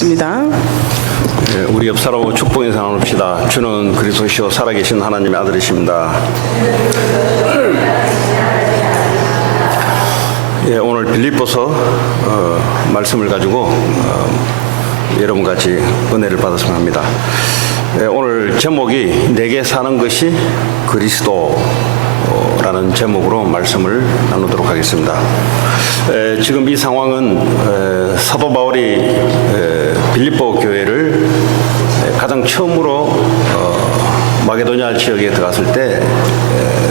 기도하겠습니다. 우리 옆 사람하고 축복 인사 나눕시다. 주는 그리스도시요 살아계신 하나님의 아들이십니다. 오늘 빌립보서 말씀을 가지고 여러분 같이 은혜를 받았으면 합니다. 오늘 제목이 내게 사는 것이 그리스도라는 제목으로 말씀을 나누도록 하겠습니다. 지금 이 상황은 사도 바울이 빌립보 교회를 가장 처음으로 마게도냐 지역에 들어갔을 때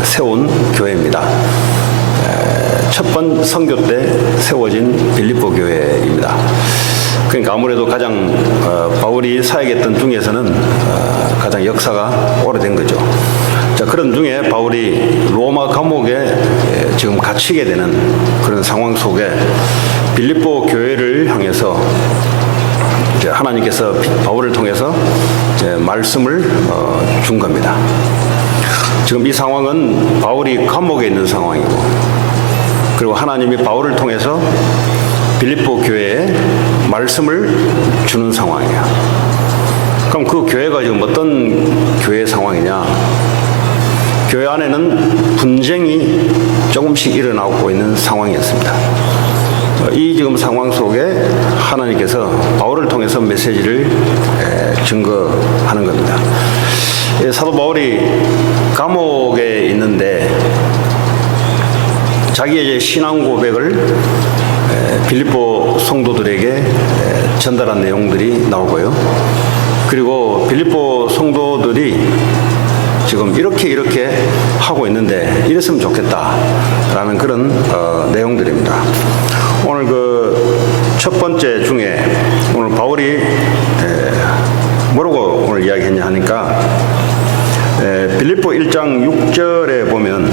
세운 교회입니다. 첫 번 선교 때 세워진 빌립보 교회입니다. 그러니까 아무래도 가장 바울이 사역했던 중에서는 가장 역사가 오래된 거죠. 자, 그런 중에 바울이 로마 감옥에 지금 갇히게 되는 그런 상황 속에 빌립보 교회를 향해서 이제 하나님께서 바울을 통해서 이제 말씀을 준 겁니다. 지금 이 상황은 바울이 감옥에 있는 상황이고, 그리고 하나님이 바울을 통해서 빌립보 교회에 말씀을 주는 상황이에요. 그럼 그 교회가 지금 어떤 교회 상황이냐? 교회 안에는 분쟁이 조금씩 일어나고 있는 상황이었습니다. 이 지금 상황 속에 하나님께서 바울을 통해서 메시지를 증거하는 겁니다. 사도 바울이 감옥에 있는데 자기의 이제 신앙 고백을 빌립보 성도들에게 전달한 내용들이 나오고요. 그리고 빌립보 성도들이 지금 이렇게 하고 있는데 이랬으면 좋겠다라는 그런 내용들입니다. 오늘 그 첫 번째 중에 오늘 바울이 뭐라고 오늘 이야기했냐 하니까 빌립보 1장 6절에 보면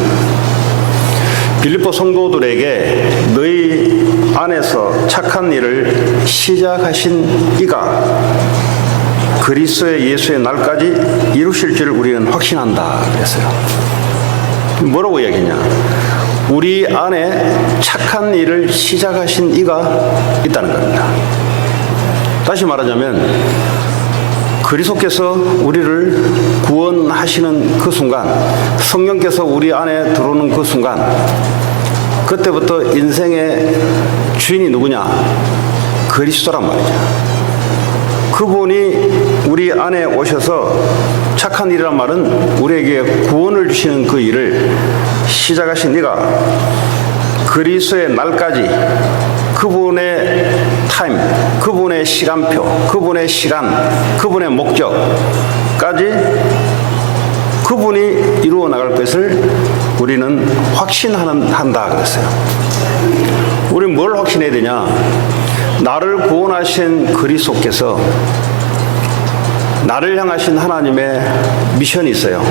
빌립보 성도들에게 너희 안에서 착한 일을 시작하신 이가 그리스도의 예수의 날까지 이루실 줄 우리는 확신한다 그랬어요. 뭐라고 이야기했냐? 우리 안에 착한 일을 시작하신 이가 있다는 겁니다. 다시 말하자면 그리스도께서 우리를 구원하시는 그 순간, 성령께서 우리 안에 들어오는 그 순간, 그때부터 인생의 주인이 누구냐? 그리스도란 말이죠. 그분이 우리 안에 오셔서 착한 일이란 말은 우리에게 구원을 주시는 그 일을 시작하신 네가 그리스도의 날까지 그분의 타임, 그분의 시간표, 그분의 시간, 그분의 목적까지 그분이 이루어 나갈 것을 우리는 확신한다 그랬어요. 우리는 뭘 확신해야 되냐? 나를 구원하신 그리스도께서 나를 향하신 하나님의 미션이 있어요.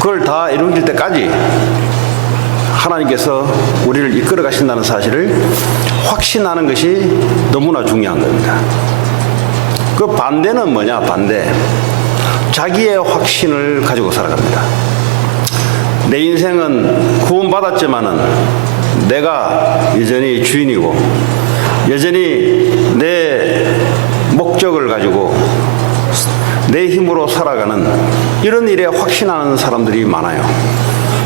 그걸 다 이루어질 때까지 하나님께서 우리를 이끌어 가신다는 사실을 확신하는 것이 너무나 중요한 겁니다. 그 반대는 뭐냐? 반대. 자기의 확신을 가지고 살아갑니다. 내 인생은 구원받았지만은 내가 여전히 주인이고 여전히 내 목적을 가지고 내 힘으로 살아가는 이런 일에 확신하는 사람들이 많아요.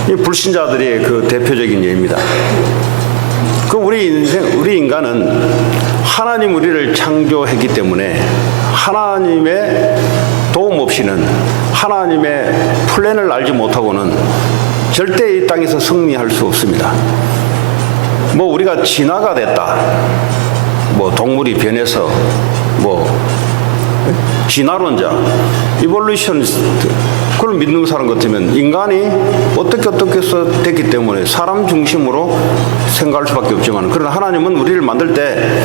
이 불신자들의 그 대표적인 예입니다. 그 우리 인간은 하나님 우리를 창조했기 때문에 하나님의 도움 없이는 하나님의 플랜을 알지 못하고는 절대 이 땅에서 승리할 수 없습니다. 뭐 우리가 진화가 됐다, 뭐 동물이 변해서 뭐 진화론자, 이볼루셔니스트 그걸 믿는 사람 같으면 인간이 어떻게 해서 됐기 때문에 사람 중심으로 생각할 수밖에 없지만, 그러나 하나님은 우리를 만들 때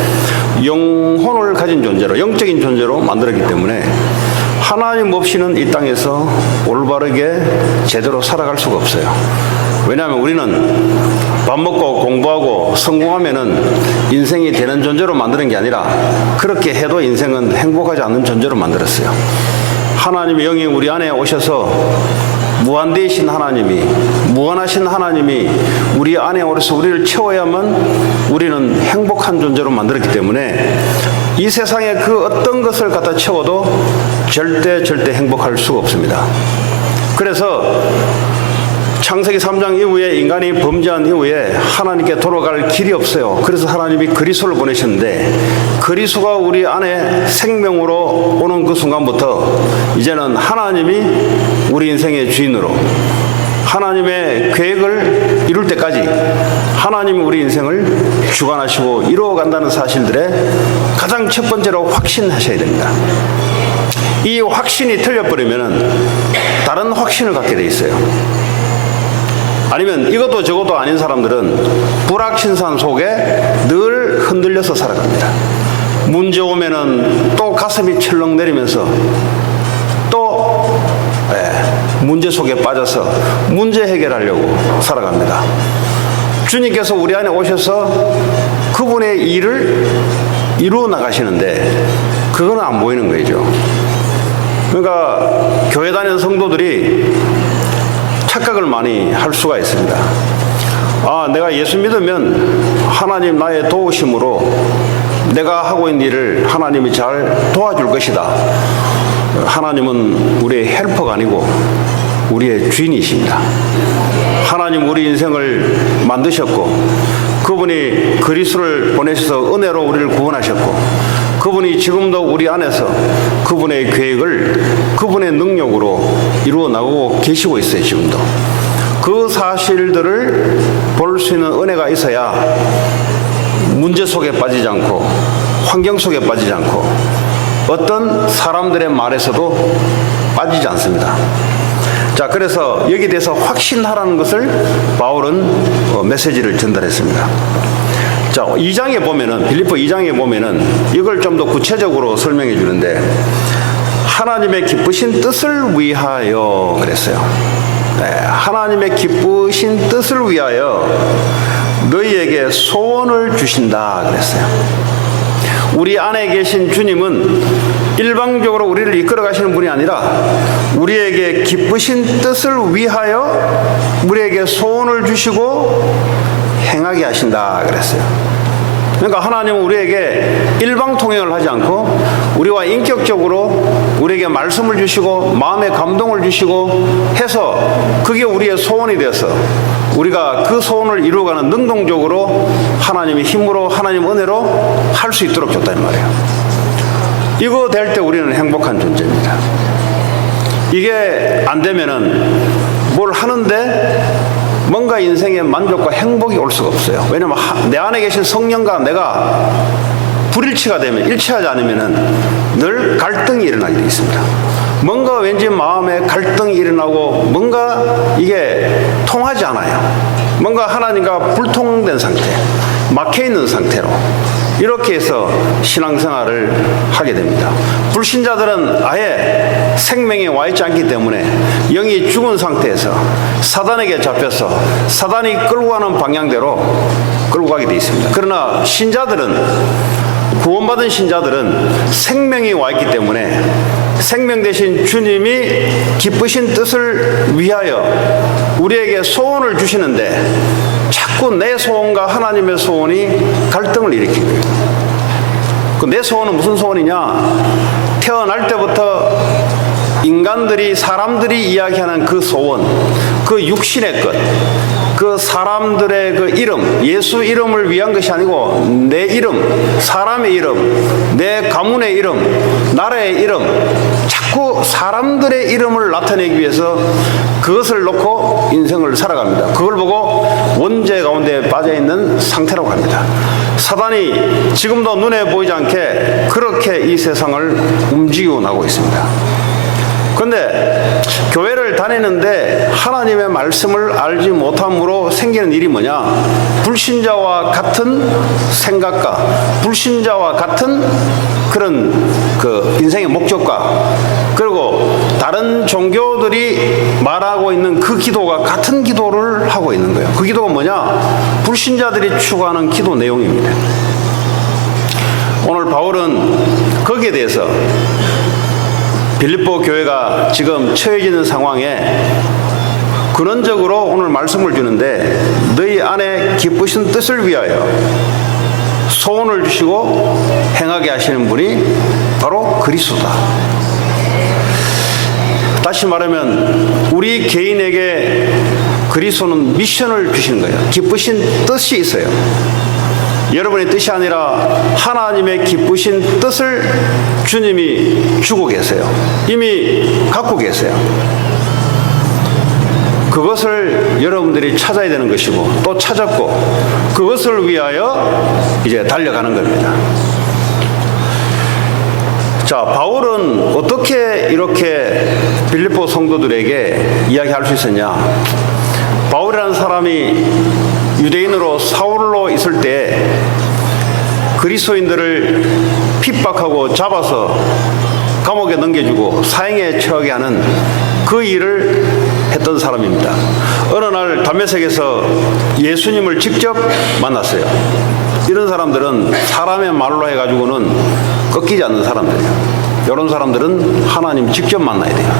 영혼을 가진 존재로, 영적인 존재로 만들었기 때문에 하나님 없이는 이 땅에서 올바르게 제대로 살아갈 수가 없어요. 왜냐하면 우리는 밥 먹고 공부하고 성공하면은 인생이 되는 존재로 만드는 게 아니라 그렇게 해도 인생은 행복하지 않는 존재로 만들었어요. 하나님의 영이 우리 안에 오셔서 무한대이신 하나님이, 무한하신 하나님이 우리 안에 오셔서 우리를 채워야만 우리는 행복한 존재로 만들었기 때문에 이 세상에 그 어떤 것을 갖다 채워도 절대 행복할 수가 없습니다. 그래서 창세기 3장 이후에 인간이 범죄한 이후에 하나님께 돌아갈 길이 없어요. 그래서 하나님이 그리스도를 보내셨는데, 그리스도가 우리 안에 생명으로 오는 그 순간부터 이제는 하나님이 우리 인생의 주인으로 하나님의 계획을 이룰 때까지 하나님이 우리 인생을 주관하시고 이루어간다는 사실들에 가장 첫 번째로 확신하셔야 됩니다. 이 확신이 틀려버리면 다른 확신을 갖게 돼 있어요. 아니면 이것도 저것도 아닌 사람들은 불확신산 속에 늘 흔들려서 살아갑니다. 문제 오면은 또 가슴이 철렁 내리면서 또 문제 속에 빠져서 문제 해결하려고 살아갑니다. 주님께서 우리 안에 오셔서 그분의 일을 이루어 나가시는데 그거는 안 보이는 거죠. 그러니까 교회 다니는 성도들이 착각을 많이 할 수가 있습니다. 아, 내가 예수 믿으면 하나님 나의 도우심으로 내가 하고 있는 일을 하나님이 잘 도와줄 것이다. 하나님은 우리의 헬퍼가 아니고 우리의 주인이십니다. 하나님 우리 인생을 만드셨고 그분이 그리스도를 보내셔서 은혜로 우리를 구원하셨고 그분이 지금도 우리 안에서 그분의 계획을 그분의 능력으로 이루어 나가고 계시고 있어요. 지금도 그 사실들을 볼 수 있는 은혜가 있어야 문제 속에 빠지지 않고 환경 속에 빠지지 않고 어떤 사람들의 말에서도 빠지지 않습니다. 자, 그래서 여기에 대해서 확신하라는 것을 바울은 메시지를 전달했습니다. 자, 2장에 보면은, 빌립보 2장에 보면은 이걸 좀 더 구체적으로 설명해 주는데, 하나님의 기쁘신 뜻을 위하여 그랬어요. 네, 하나님의 기쁘신 뜻을 위하여 너희에게 소원을 주신다 그랬어요. 우리 안에 계신 주님은 일방적으로 우리를 이끌어 가시는 분이 아니라 우리에게 기쁘신 뜻을 위하여 우리에게 소원을 주시고 행하게 하신다 그랬어요. 그러니까 하나님은 우리에게 일방통행을 하지 않고 우리와 인격적으로 우리에게 말씀을 주시고 마음의 감동을 주시고 해서 그게 우리의 소원이 되어서 우리가 그 소원을 이루어가는 능동적으로 하나님의 힘으로 하나님 은혜로 할 수 있도록 줬단 말이에요. 이거 될 때 우리는 행복한 존재입니다. 이게 안 되면은 뭘 하는데 뭔가 인생의 만족과 행복이 올 수가 없어요. 왜냐하면 내 안에 계신 성령과 내가 불일치가 되면, 일치하지 않으면 늘 갈등이 일어나게 되어 있습니다. 뭔가 왠지 마음에 갈등이 일어나고 뭔가 이게 통하지 않아요. 뭔가 하나님과 불통된 상태, 막혀있는 상태로 이렇게 해서 신앙생활을 하게 됩니다. 불신자들은 아예 생명에 와 있지 않기 때문에 영이 죽은 상태에서 사단에게 잡혀서 사단이 끌고 가는 방향대로 끌고 가게 되어 있습니다. 그러나 신자들은, 구원받은 신자들은 생명이 와 있기 때문에 생명 대신 주님이 기쁘신 뜻을 위하여 우리에게 소원을 주시는데 자꾸 내 소원과 하나님의 소원이 갈등을 일으키고요. 내 소원은 무슨 소원이냐? 태어날 때부터 인간들이, 사람들이 이야기하는 그 소원, 그 육신의 것, 그 사람들의 그 이름, 예수 이름을 위한 것이 아니고 내 이름, 사람의 이름, 내 가문의 이름, 나라의 이름, 자꾸 사람들의 이름을 나타내기 위해서 그것을 놓고 인생을 살아갑니다. 그걸 보고 원죄 가운데 빠져있는 상태라고 합니다. 사단이 지금도 눈에 보이지 않게 그렇게 이 세상을 움직이고 나고 있습니다. 그런데 교회를 다니는데 하나님의 말씀을 알지 못함으로 생기는 일이 뭐냐? 불신자와 같은 생각과 불신자와 같은 그런 그 인생의 목적과 그리고 다른 종교들이 말하고 있는 그 기도가 같은 기도를 하고 있는 거예요. 그 기도가 뭐냐? 불신자들이 추구하는 기도 내용입니다. 오늘 바울은 거기에 대해서 빌립보 교회가 지금 처해져 있는 상황에 근원적으로 오늘 말씀을 주는데 너희 안에 기쁘신 뜻을 위하여 소원을 주시고 행하게 하시는 분이 바로 그리스도다. 다시 말하면 우리 개인에게 그리스도는 미션을 주시는 거예요. 기쁘신 뜻이 있어요. 여러분의 뜻이 아니라 하나님의 기쁘신 뜻을 주님이 주고 계세요. 이미 갖고 계세요. 그것을 여러분들이 찾아야 되는 것이고 또 찾았고 그것을 위하여 이제 달려가는 겁니다. 자, 바울은 어떻게 이렇게 빌립보 성도들에게 이야기할 수 있었냐? 바울이라는 사람이 유대인으로 사울로 있을 때 그리스도인들을 핍박하고 잡아서 감옥에 넘겨주고 사형에 처하게 하는 그 일을 했던 사람입니다. 어느 날 담메색에서 예수님을 직접 만났어요. 이런 사람들은 사람의 말로 해가지고는 꺾이지 않는 사람들이에요. 이런 사람들은 하나님 직접 만나야 돼요.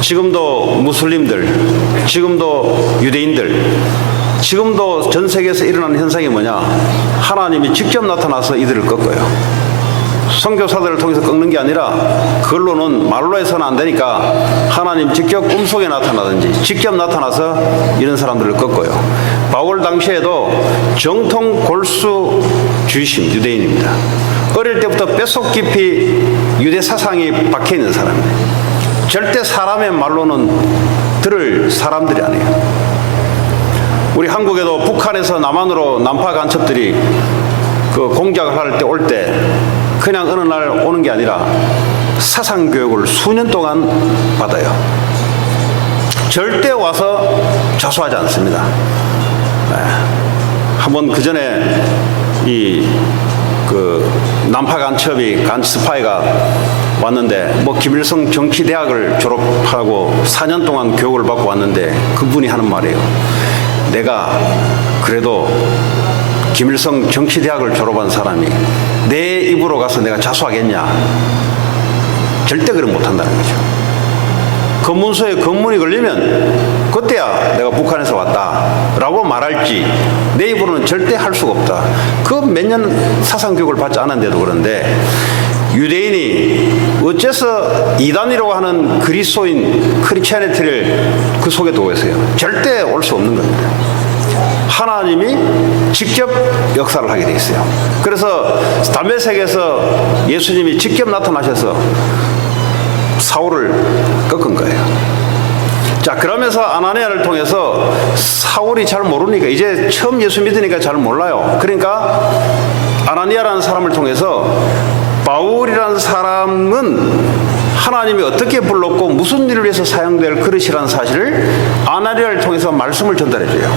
지금도 무슬림들, 지금도 유대인들, 지금도 전 세계에서 일어나는 현상이 뭐냐? 하나님이 직접 나타나서 이들을 꺾어요. 선교사들을 통해서 꺾는 게 아니라 그걸로는 말로 해서는 안 되니까 하나님 직접 꿈속에 나타나든지 직접 나타나서 이런 사람들을 꺾어요. 바울 당시에도 정통 골수주의심 유대인입니다. 어릴 때부터 뼛속 깊이 유대 사상이 박혀있는 사람이에요. 절대 사람의 말로는 들을 사람들이 아니에요. 우리 한국에도 북한에서 남한으로 난파 간첩들이 그 공작을 할 때 올 때 그냥 어느 날 오는 게 아니라 사상 교육을 수년 동안 받아요. 절대 와서 자수하지 않습니다. 한번 그 전에 그 난파 간첩이 스파이가 왔는데 뭐 김일성 정치대학을 졸업하고 4년 동안 교육을 받고 왔는데 그분이 하는 말이에요. 내가 그래도 김일성 정치대학을 졸업한 사람이 내 입으로 가서 내가 자수하겠냐? 절대 그런 못한다는 거죠. 검문소에 검문이 걸리면 그때야 내가 북한에서 왔다라고 말할지 내 입으로는 절대 할 수가 없다. 그 몇 년 사상교육을 받지 않았는데도 그런데 유대인이 어째서 이단이라고 하는 그리스도인 크리스찬리티를 그 속에 두고 있어요. 절대 올 수 없는 겁니다. 하나님이 직접 역사를 하게 돼 있어요. 그래서 담메색에서 예수님이 직접 나타나셔서 사울을 꺾은 거예요. 자, 그러면서 아나니아를 통해서 사울이 잘 모르니까 이제 처음 예수 믿으니까 잘 몰라요. 그러니까 아나니아라는 사람을 통해서 바울이라는 사람은 하나님이 어떻게 불렀고 무슨 일을 위해서 사용될 그릇이라는 사실을 아나니아를 통해서 말씀을 전달해줘요.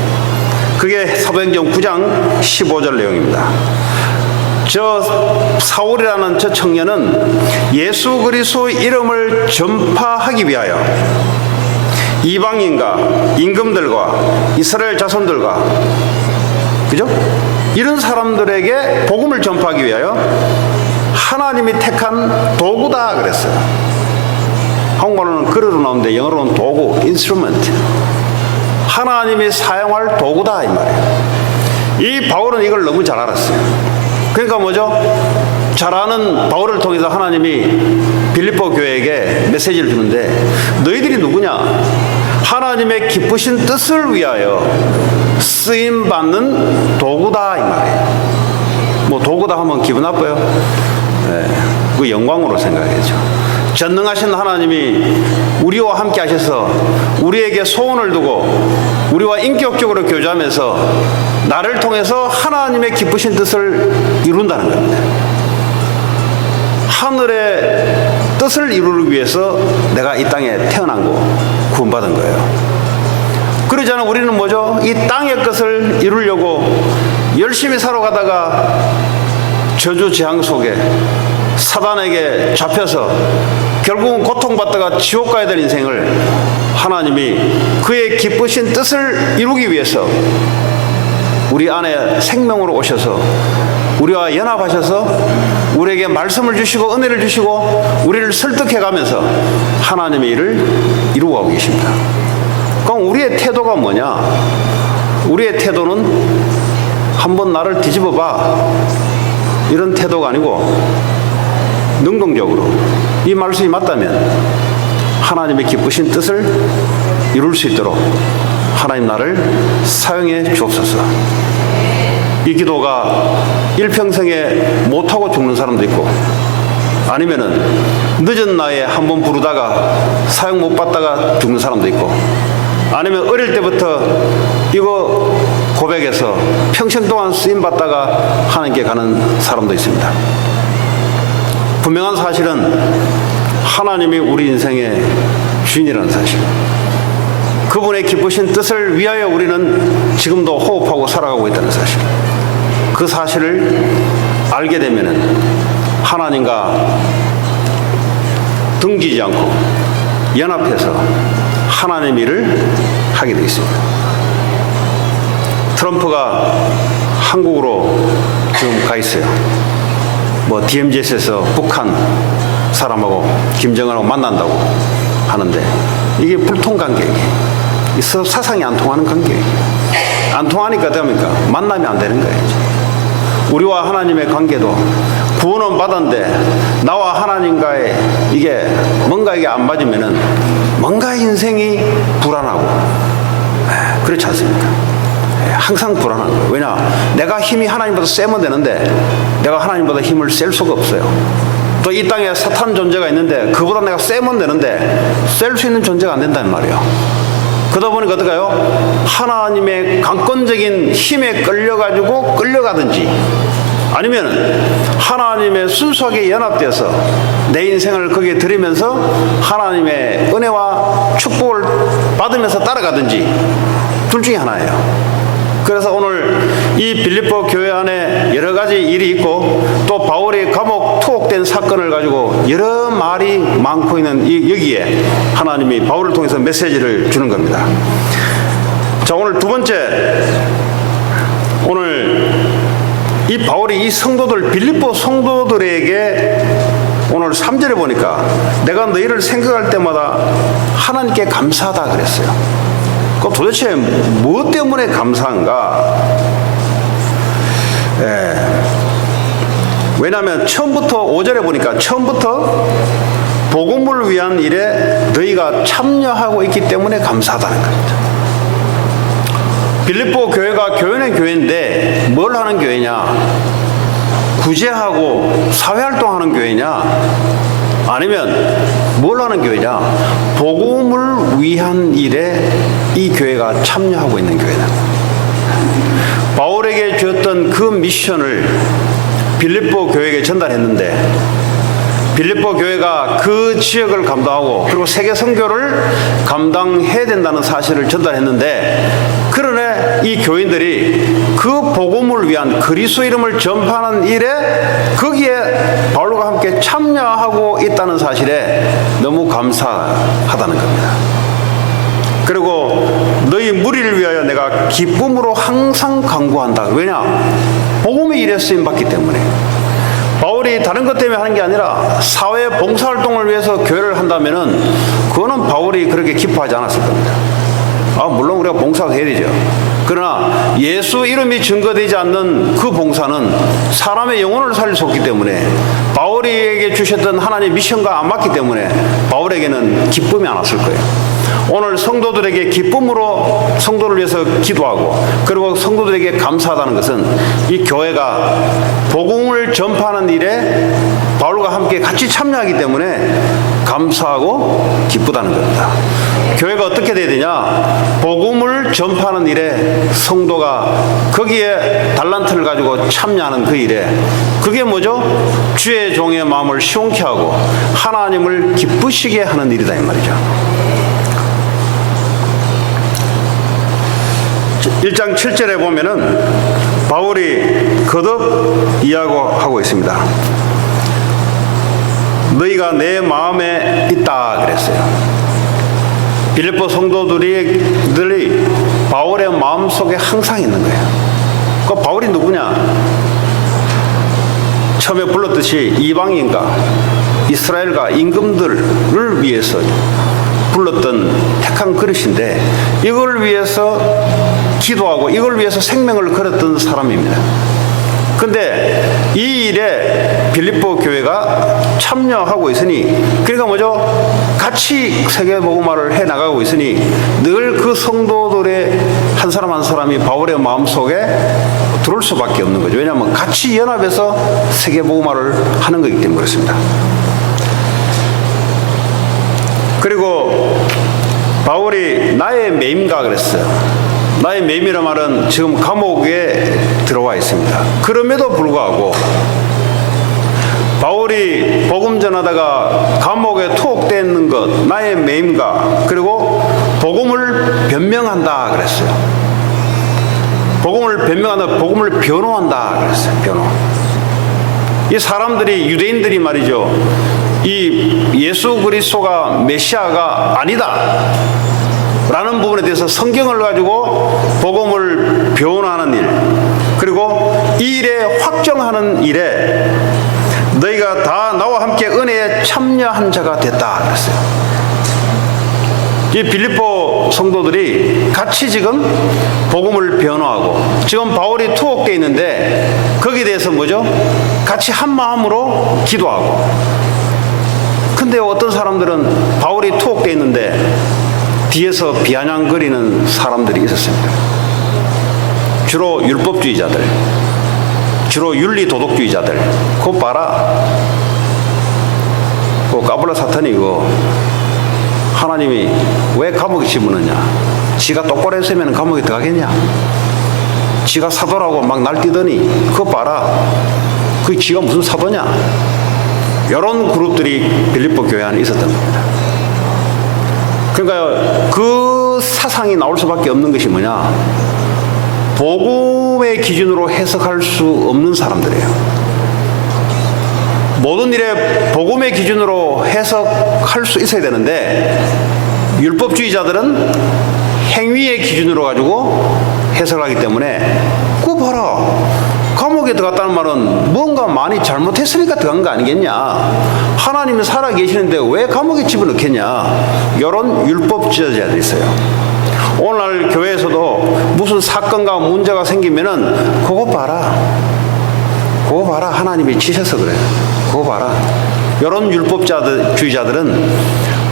그게 사도행전 9장 15절 내용입니다. 저 사울이라는 저 청년은 예수 그리스도의 이름을 전파하기 위하여 이방인과 임금들과 이스라엘 자손들과 그죠? 이런 사람들에게 복음을 전파하기 위하여 하나님이 택한 도구다 그랬어요. 한국말로는 그릇으로 나오는데 영어로는 도구, 인스트루먼트. 하나님이 사용할 도구다 이 말이에요. 이 바울은 이걸 너무 잘 알았어요. 그러니까 뭐죠? 잘 아는 바울을 통해서 하나님이 빌립보 교회에게 메시지를 주는데 너희들이 누구냐? 하나님의 기쁘신 뜻을 위하여 쓰임받는 도구다 이 말이에요. 뭐 도구다 하면 기분 나빠요? 네, 그 영광으로 생각해야죠. 전능하신 하나님이 우리와 함께 하셔서 우리에게 소원을 두고 우리와 인격적으로 교제하면서 나를 통해서 하나님의 기쁘신 뜻을 이룬다는 겁니다. 하늘의 뜻을 이루기 위해서 내가 이 땅에 태어난 거 구원받은 거예요. 그러지 않으면 우리는 뭐죠? 이 땅의 것을 이루려고 열심히 살아가다가 저주 재앙 속에 사단에게 잡혀서 결국은 고통받다가 지옥 가야 될 인생을 하나님이 그의 기쁘신 뜻을 이루기 위해서 우리 안에 생명으로 오셔서 우리와 연합하셔서 우리에게 말씀을 주시고 은혜를 주시고 우리를 설득해가면서 하나님의 일을 이루어가고 계십니다. 그럼 우리의 태도가 뭐냐? 우리의 태도는 한번 나를 뒤집어봐, 이런 태도가 아니고 능동적으로 이 말씀이 맞다면 하나님의 기쁘신 뜻을 이룰 수 있도록 하나님 나를 사용해 주옵소서. 이 기도가 일평생에 못하고 죽는 사람도 있고, 아니면은 늦은 나이에 한번 부르다가 사용 못 받다가 죽는 사람도 있고, 아니면 어릴 때부터 이거 고백해서 평생 동안 쓰임 받다가 하나님께 가는 사람도 있습니다. 분명한 사실은 하나님이 우리 인생의 주인이라는 사실, 그분의 기쁘신 뜻을 위하여 우리는 지금도 호흡하고 살아가고 있다는 사실, 그 사실을 알게 되면 하나님과 등지지 않고 연합해서 하나님의 일을 하게 되어 있습니다. 트럼프가 한국으로 지금 가 있어요. DMZ에서 북한 사람하고 김정은하고 만난다고 하는데, 이게 불통 관계예요. 사상이 안 통하는 관계예요. 안 통하니까 됩니까? 만나면 안 되는 거예요. 우리와 하나님의 관계도 구원은 받았는데 나와 하나님과의 이게 안 맞으면은 뭔가 인생이 불안하고, 그렇지 않습니까? 항상 불안한 거예요. 왜냐? 내가 힘이 하나님보다 세면 되는데 내가 하나님보다 힘을 셀 수가 없어요. 또 이 땅에 사탄 존재가 있는데 그보다 내가 세면 되는데 셀 수 있는 존재가 안 된다는 말이에요. 그러다 보니까 어떡해요? 하나님의 강권적인 힘에 끌려가지고 끌려가든지, 아니면 하나님의 순수하게 연합돼서 내 인생을 거기에 드리면서 하나님의 은혜와 축복을 받으면서 따라가든지, 둘 중에 하나예요. 그래서 오늘 이 빌립보 교회 안에 여러 가지 일이 있고, 또 바울이 감옥 투옥된 사건을 가지고 여러 말이 많고 있는 여기에 하나님이 바울을 통해서 메시지를 주는 겁니다. 자, 오늘 두 번째, 오늘 이 바울이 이 성도들, 빌립보 성도들에게 오늘 3절에 보니까 내가 너희를 생각할 때마다 하나님께 감사하다 그랬어요. 도대체 무엇 때문에 감사한가? 왜냐하면 처음부터 5절에 보니까 처음부터 복음을 위한 일에 너희가 참여하고 있기 때문에 감사하다는 겁니다. 빌립보 교회가 교회는 교회인데 뭘 하는 교회냐? 구제하고 사회활동하는 교회냐? 아니면 뭘 하는 교회냐? 복음을 위한 일에 이 교회가 참여하고 있는 교회다. 바울에게 주었던 그 미션을 빌립보 교회에게 전달했는데, 빌립보 교회가 그 지역을 감당하고 그리고 세계 선교를 감당해야 된다는 사실을 전달했는데, 그러나 이 교인들이 그 복음을 위한 그리스도 이름을 전파하는 일에 거기에 바울과 함께 참여하고 있다는 사실에 너무 감사하다는 겁니다. 그리고 너희 무리를 위하여 내가 기쁨으로 항상 간구한다. 왜냐? 복음의 일에 쓰임받기 때문에. 바울이 다른 것 때문에 하는 게 아니라 사회 봉사활동을 위해서 교회를 한다면은 그거는 바울이 그렇게 기뻐하지 않았을 겁니다. 물론 우리가 봉사도 해야 되죠. 그러나 예수 이름이 증거되지 않는 그 봉사는 사람의 영혼을 살릴 수 없기 때문에, 바울에게 주셨던 하나님의 미션과 안 맞기 때문에 바울에게는 기쁨이 안 왔을 거예요. 오늘 성도들에게 기쁨으로 성도를 위해서 기도하고 그리고 성도들에게 감사하다는 것은 이 교회가 복음을 전파하는 일에 바울과 함께 같이 참여하기 때문에 감사하고 기쁘다는 겁니다. 교회가 어떻게 돼야 되냐? 복음을 전파하는 일에 성도가 거기에 달란트를 가지고 참여하는 그 일에, 그게 뭐죠? 주의 종의 마음을 시원케 하고 하나님을 기쁘시게 하는 일이다 이 말이죠. 1장 7절에 보면은 바울이 거듭 이야기하고 있습니다. 너희가 내 마음에 있다 그랬어요. 빌립보 성도들이 바울의 마음속에 항상 있는 거예요. 그 바울이 누구냐? 처음에 불렀듯이 이방인과 이스라엘과 임금들을 위해서 불렀던 택한 그릇인데, 이걸 위해서 기도하고 이걸 위해서 생명을 걸었던 사람입니다. 근데 이 일에 빌립보 교회가 참여하고 있으니, 그러니까 뭐죠? 같이 세계복음화를 해나가고 있으니 늘 그 성도들의 한 사람 한 사람이 바울의 마음속에 들어올 수밖에 없는 거죠. 왜냐하면 같이 연합해서 세계복음화를 하는 거기 때문에 그렇습니다. 그리고 바울이 나의 매임가 그랬어요. 나의 매임이라는 말은 지금 감옥에 들어와 있습니다. 그럼에도 불구하고 바울이 복음 전하다가 감옥에 투옥되어 있는 것, 나의 매임가, 그리고 복음을 변명한다 그랬어요. 복음을 변명한다, 복음을 변호한다 그랬어요. 변호. 이 사람들이, 유대인들이 말이죠, 이 예수 그리스도가 메시아가 아니다 라는 부분에 대해서 성경을 가지고 복음을 변호하는 일, 그리고 이 일에 확정하는 일에 너희가 다 나와 함께 은혜에 참여한 자가 됐다 그랬어요. 이 빌립보 성도들이 같이 지금 복음을 변호하고, 지금 바울이 투옥되어 있는데 거기에 대해서 뭐죠? 같이 한 마음으로 기도하고. 근데 어떤 사람들은 바울이 투옥되어 있는데 뒤에서 비아냥거리는 사람들이 있었습니다. 주로 율법주의자들, 주로 윤리도덕주의자들. 그거 봐라, 그 까불라 사탄이 이거 하나님이 왜 감옥에 집어넣냐? 지가 똑바로 했으면 감옥에 들어가겠냐? 지가 사도라고 막 날뛰더니 그거 봐라, 그 지가 무슨 사도냐? 이런 그룹들이 빌립보 교회 안에 있었던 겁니다. 그러니까 그 사상이 나올 수밖에 없는 것이 뭐냐? 복음의 기준으로 해석할 수 없는 사람들이에요. 모든 일에 복음의 기준으로 해석할 수 있어야 되는데, 율법주의자들은 행위의 기준으로 가지고 해석을 하기 때문에, 그거 봐라, 감옥에 들어갔다는 말은 뭔가 많이 잘못했으니까 들어간 거 아니겠냐? 하나님이 살아계시는데 왜 감옥에 집어넣겠냐? 이런 율법주의자들이 있어요. 오늘 교회에서도 무슨 사건과 문제가 생기면은 그거 봐라, 그거 봐라, 하나님이 치셔서 그래, 그거 봐라. 이런 율법주의자들은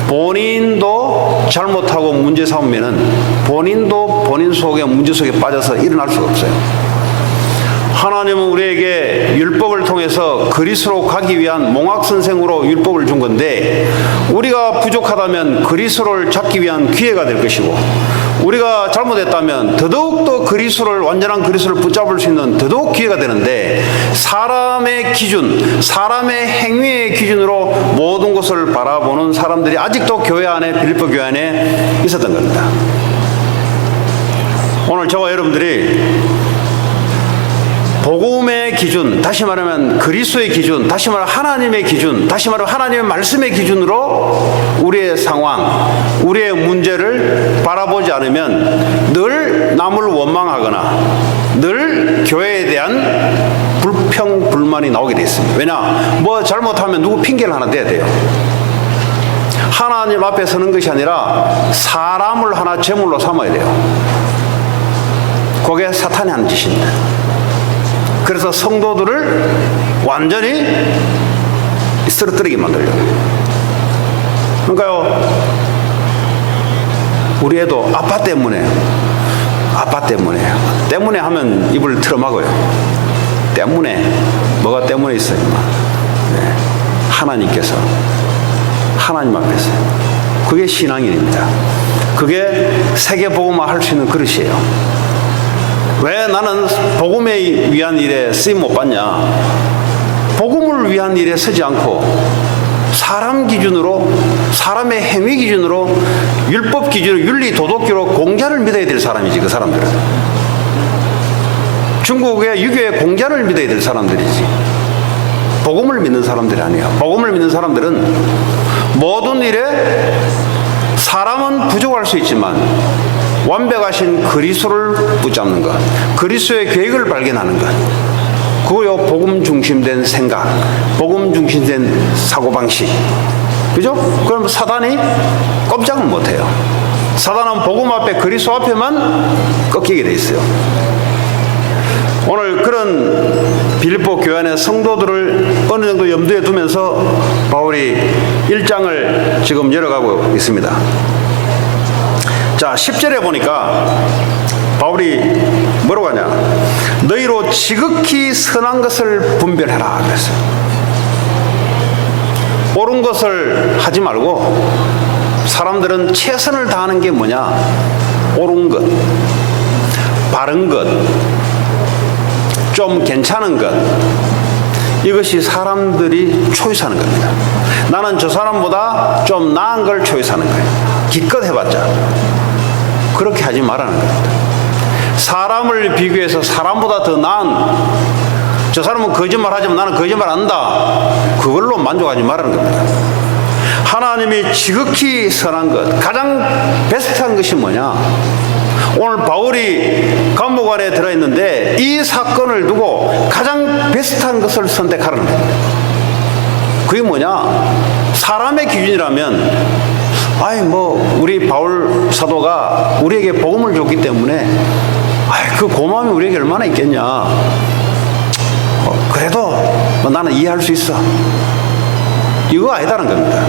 본인도 잘못하고 문제 삼으면은 본인도 본인 속에 문제 속에 빠져서 일어날 수가 없어요. 하나님은 우리에게 율법을 통해서 그리스도로 가기 위한 몽학선생으로 율법을 준 건데, 우리가 부족하다면 그리스도를 찾기 위한 기회가 될 것이고, 우리가 잘못했다면 더더욱더 그리스도를, 완전한 그리스도를 붙잡을 수 있는 더더욱 기회가 되는데, 사람의 기준, 사람의 행위의 기준으로 모든 것을 바라보는 사람들이 아직도 교회 안에, 빌립보 교회 안에 있었던 겁니다. 오늘 저와 여러분들이 복음의 기준, 다시 말하면 그리스도의 기준, 다시 말하면 하나님의 기준, 다시 말하면 하나님의 말씀의 기준으로 우리의 상황, 우리의 문제를 바라보지 않으면 늘 남을 원망하거나 늘 교회에 대한 불평, 불만이 나오게 되어 있습니다. 왜냐? 뭐 잘못하면 누구 핑계를 하나 대야 돼요. 하나님 앞에 서는 것이 아니라 사람을 하나 제물로 삼아야 돼요. 그게 사탄이 하는 짓입니다. 그래서 성도들을 완전히 쓰러뜨리게 만들려고. 그러니까요, 우리 애도 아빠 때문에 하면 입을 틀어막아요. 때문에, 뭐가 때문에 있어요? 네. 하나님께서, 하나님 앞에서. 그게 신앙인입니다. 그게 세계복음화 할 수 있는 그릇이에요. 왜 나는 복음에 위한 일에 쓰임 못 받냐? 복음을 위한 일에 서지 않고 사람 기준으로, 사람의 행위 기준으로, 율법 기준으로, 윤리 도덕기로 공자를 믿어야 될 사람이지, 그 사람들은. 중국의 유교의 공자를 믿어야 될 사람들이지, 복음을 믿는 사람들이 아니에요. 복음을 믿는 사람들은 모든 일에 사람은 부족할 수 있지만 완벽하신 그리스도를 붙잡는 것, 그리스도의 계획을 발견하는 것, 그거요, 복음 중심된 생각, 복음 중심된 사고방식. 그죠? 그럼 사단이 꼼짝은 못해요. 사단은 복음 앞에 그리스도 앞에만 꺾이게 돼 있어요. 오늘 그런 빌립보 교회 안의 성도들을 어느 정도 염두에 두면서 바울이 1장을 지금 열어가고 있습니다. 자, 10절에 보니까 바울이 뭐라고 하냐? 너희로 지극히 선한 것을 분별해라 그랬어요. 옳은 것을 하지 말고, 사람들은 최선을 다하는 게 뭐냐? 옳은 것, 바른 것, 좀 괜찮은 것, 이것이 사람들이 초이스하는 겁니다. 나는 저 사람보다 좀 나은 걸 초이스하는 거예요. 기껏 해봤자. 그렇게 하지 말라는 겁니다. 사람을 비교해서 사람보다 더 나은, 저 사람은 거짓말 하지만 나는 거짓말 안 한다, 그걸로 만족하지 말라는 겁니다. 하나님이 지극히 선한 것, 가장 베스트한 것이 뭐냐? 오늘 바울이 감옥 안에 들어있는데 이 사건을 두고 가장 베스트한 것을 선택하라는 겁니다. 그게 뭐냐? 사람의 기준이라면, 우리 바울 사도가 우리에게 복음을 줬기 때문에 그 고마움이 우리에게 얼마나 있겠냐, 그래도 나는 이해할 수 있어, 이거 아니다는 겁니다.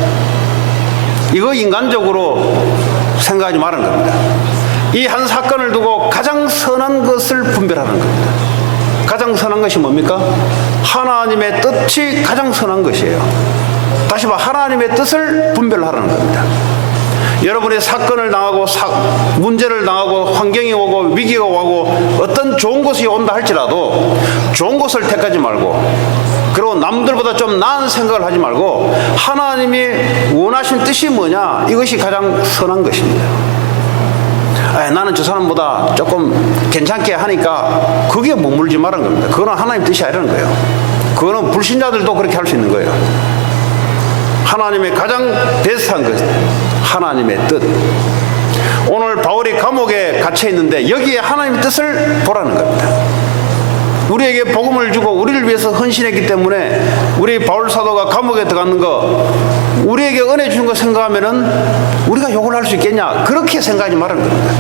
이거 인간적으로 생각하지 말라는 겁니다. 이 한 사건을 두고 가장 선한 것을 분별하는 겁니다. 가장 선한 것이 뭡니까? 하나님의 뜻이 가장 선한 것이에요. 다시 봐, 하나님의 뜻을 분별하라는 겁니다. 여러분의 사건을 당하고 문제를 당하고 환경이 오고 위기가 오고 어떤 좋은 것이 온다 할지라도 좋은 것을 택하지 말고, 그리고 남들보다 좀 나은 생각을 하지 말고 하나님이 원하신 뜻이 뭐냐, 이것이 가장 선한 것입니다. 나는 저 사람보다 조금 괜찮게 하니까 그게 머물지 말라는 겁니다. 그거는 하나님 뜻이 아니라는 거예요. 그거는 불신자들도 그렇게 할 수 있는 거예요. 하나님의 가장 베스트한 것, 하나님의 뜻. 오늘 바울이 감옥에 갇혀 있는데 여기에 하나님의 뜻을 보라는 겁니다. 우리에게 복음을 주고 우리를 위해서 헌신했기 때문에 우리 바울 사도가 감옥에 들어가는 거, 우리에게 은혜 주는 거 생각하면은 우리가 욕을 할 수 있겠냐, 그렇게 생각하지 말라는 겁니다.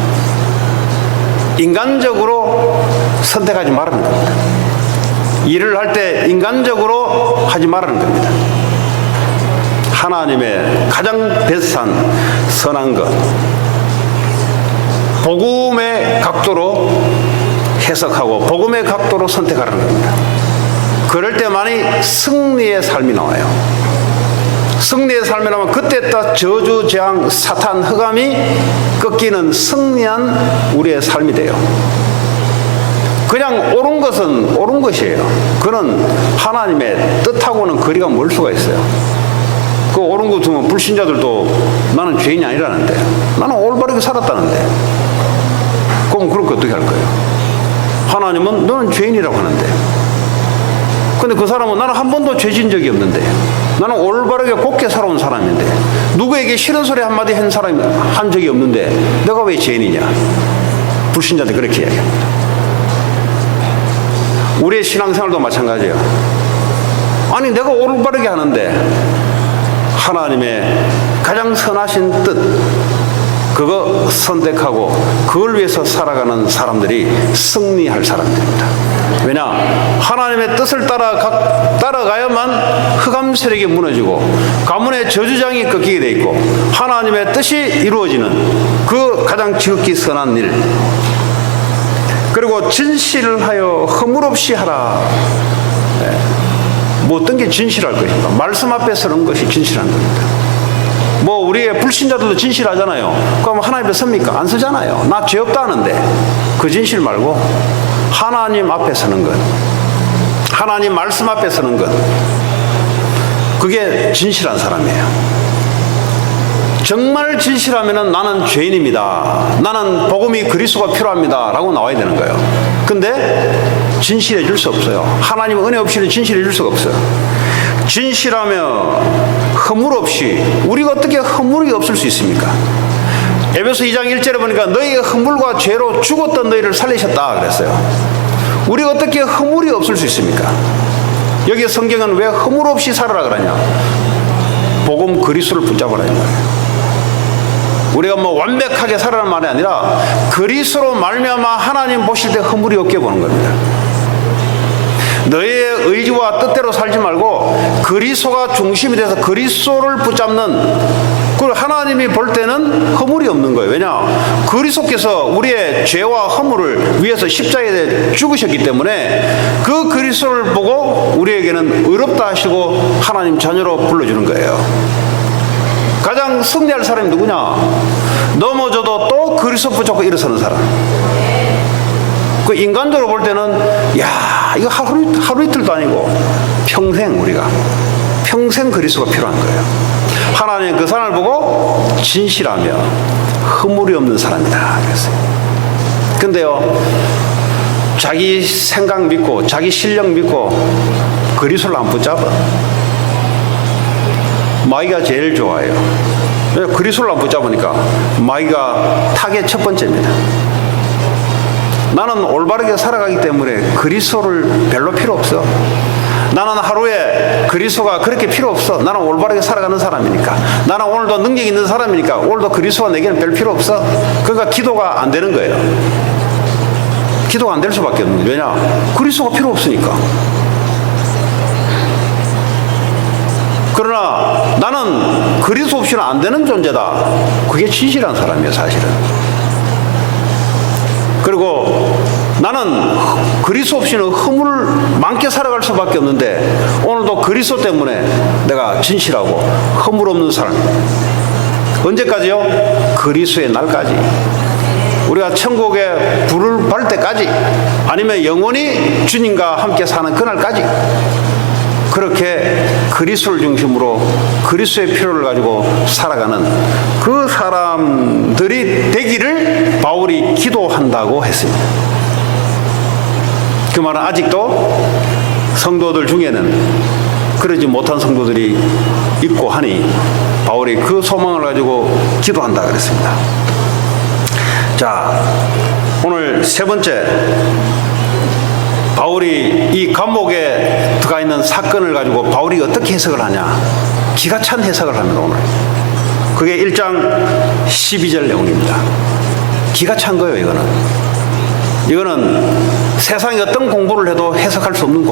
인간적으로 선택하지 말라는 겁니다. 일을 할 때 인간적으로 하지 말라는 겁니다. 하나님의 가장 베스트한 선한 것, 복음의 각도로 해석하고 복음의 각도로 선택하라는 겁니다. 그럴 때만이 승리의 삶이 나와요. 승리의 삶이 나오면 그때 딱 저주, 재앙, 사탄, 흑암이 꺾이는 승리한 우리의 삶이 돼요. 그냥 옳은 것은 옳은 것이에요. 그는 하나님의 뜻하고는 거리가 멀 수가 있어요. 그 옳은 거 두면 불신자들도 나는 죄인이 아니라는데, 나는 올바르게 살았다는데, 그럼 그렇게 어떻게 할 거예요? 하나님은 너는 죄인이라고 하는데, 근데 그 사람은 나는 한 번도 죄진 적이 없는데, 나는 올바르게 곱게 살아온 사람인데, 누구에게 싫은 소리 한마디 한 사람이 한 적이 없는데 내가 왜 죄인이냐? 불신자들 그렇게 이야기합니다. 우리의 신앙생활도 마찬가지예요. 아니 내가 올바르게 하는데 하나님의 가장 선하신 뜻, 그거 선택하고 그걸 위해서 살아가는 사람들이 승리할 사람들입니다. 왜냐? 하나님의 뜻을 따라가야만 흑암 세력이 무너지고 가문의 저주장이 꺾이게 돼 있고 하나님의 뜻이 이루어지는 그 가장 지극히 선한 일, 그리고 진실을 하여 허물 없이 하라. 뭐 어떤 게 진실할 것인가? 말씀 앞에 서는 것이 진실한 겁니다. 뭐 우리의 불신자들도 진실하잖아요. 그럼 하나님 앞에 섭니까? 안 서잖아요. 나 죄 없다는데. 그 진실 말고 하나님 앞에 서는 것, 하나님 말씀 앞에 서는 것, 그게 진실한 사람이에요. 정말 진실하면은 나는 죄인입니다, 나는 복음이 그리스도가 필요합니다 라고 나와야 되는 거예요. 근데 진실해 줄 수 없어요. 하나님 은혜 없이는 진실해 줄 수가 없어요. 진실하며 허물 없이, 우리가 어떻게 허물이 없을 수 있습니까? 에베소 2장 1절에 보니까 너희의 허물과 죄로 죽었던 너희를 살리셨다 그랬어요. 우리가 어떻게 허물이 없을 수 있습니까? 여기 성경은 왜 허물 없이 살아라 그러냐? 복음 그리스도를 붙잡으라는 거예요. 우리가 뭐 완벽하게 살아라는 말이 아니라 그리스도로 말미암아 하나님 보실 때 허물이 없게 보는 겁니다. 너의 의지와 뜻대로 살지 말고 그리스도가 중심이 돼서 그리스도를 붙잡는, 그 하나님이 볼 때는 허물이 없는 거예요. 왜냐? 그리스도께서 우리의 죄와 허물을 위해서 십자가에 죽으셨기 때문에 그 그리스도를 보고 우리에게는 의롭다 하시고 하나님 자녀로 불러주는 거예요. 가장 승리할 사람이 누구냐? 넘어져도 또 그리스도 붙잡고 일어서는 사람. 그 인간적으로 볼 때는 야, 이거 하루 이틀도 아니고 평생, 우리가 평생 그리스도가 필요한 거예요. 하나님 그 사람을 보고 진실하며 허물이 없는 사람이다 그랬어요. 근데요, 자기 생각 믿고 자기 실력 믿고 그리스도를 안 붙잡아. 마귀가 제일 좋아해요. 그리스도를 안 붙잡으니까 마귀가 타겟 첫 번째입니다. 나는 올바르게 살아가기 때문에 그리스도를 별로 필요 없어. 나는 하루에 그리스도가 그렇게 필요 없어. 나는 올바르게 살아가는 사람이니까. 나는 오늘도 능력 있는 사람이니까 오늘도 그리스도가 내게는 별 필요 없어. 그러니까 기도가 안 되는 거예요. 기도가 안 될 수밖에 없는 거예요. 왜냐? 그리스도가 필요 없으니까. 그러나 나는 그리스도 없이는 안 되는 존재다. 그게 진실한 사람이에요, 사실은. 그리고 나는 그리스도 없이는 허물 많게 살아갈 수밖에 없는데 오늘도 그리스도 때문에 내가 진실하고 허물 없는 사람. 언제까지요? 그리스도의 날까지. 우리가 천국에 불을 받을 때까지, 아니면 영원히 주님과 함께 사는 그날까지 그렇게 그리스도를 중심으로 그리스도의 필요를 가지고 살아가는 그 사람들이 되기를 바울이 기도한다고 했습니다. 그 말은 아직도 성도들 중에는 그러지 못한 성도들이 있고 하니 바울이 그 소망을 가지고 기도한다 그랬습니다. 자, 오늘 세 번째, 바울이 이 감옥에 들어가 있는 사건을 가지고 바울이 어떻게 해석을 하냐, 기가 찬 해석을 합니다. 오늘 그게 1장 12절 내용입니다. 기가 찬 거예요. 이거는 세상에 어떤 공부를 해도 해석할 수 없는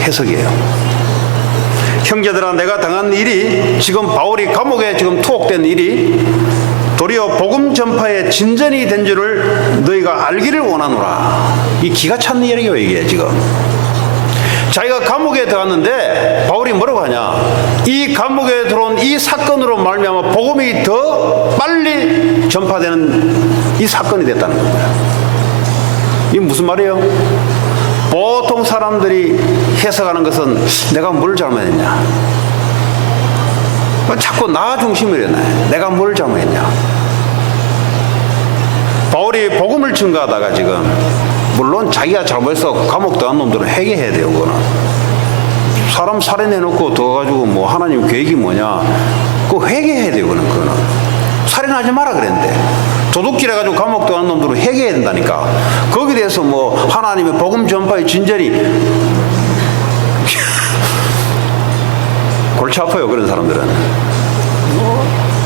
해석이에요. 형제들아, 내가 당한 일이, 지금 바울이 감옥에 지금 투옥된 일이 도리어 복음 전파의 진전이 된 줄을 너희가 알기를 원하노라. 이 기가 찬 얘기예요. 이게 지금 자기가 감옥에 들어갔는데 바울이 뭐라고 하냐, 이 감옥에 들어온 이 사건으로 말미암아 복음이 더 빨리 전파되는 이 사건이 됐다는 겁니다. 이게 무슨 말이에요? 보통 사람들이 해석하는 것은 내가 뭘 잘못했냐, 자꾸 나 중심으로 해놔요. 내가 뭘 잘못했냐. 바울이 복음을 증거하다가 지금, 물론 자기가 잘못해서 감옥 들어간 놈들은 회개해야 돼요. 그거는 사람 살인해놓고 들어가지고 뭐 하나님 계획이 뭐냐, 그거 회개해야 돼요. 그거는 살인하지 마라 그랬는데 도둑질 해가지고 감옥 들어간 놈들은 회개해야 된다니까. 거기에 대해서 뭐 하나님의 복음 전파의 진전이 골치 아파요. 그런 사람들은.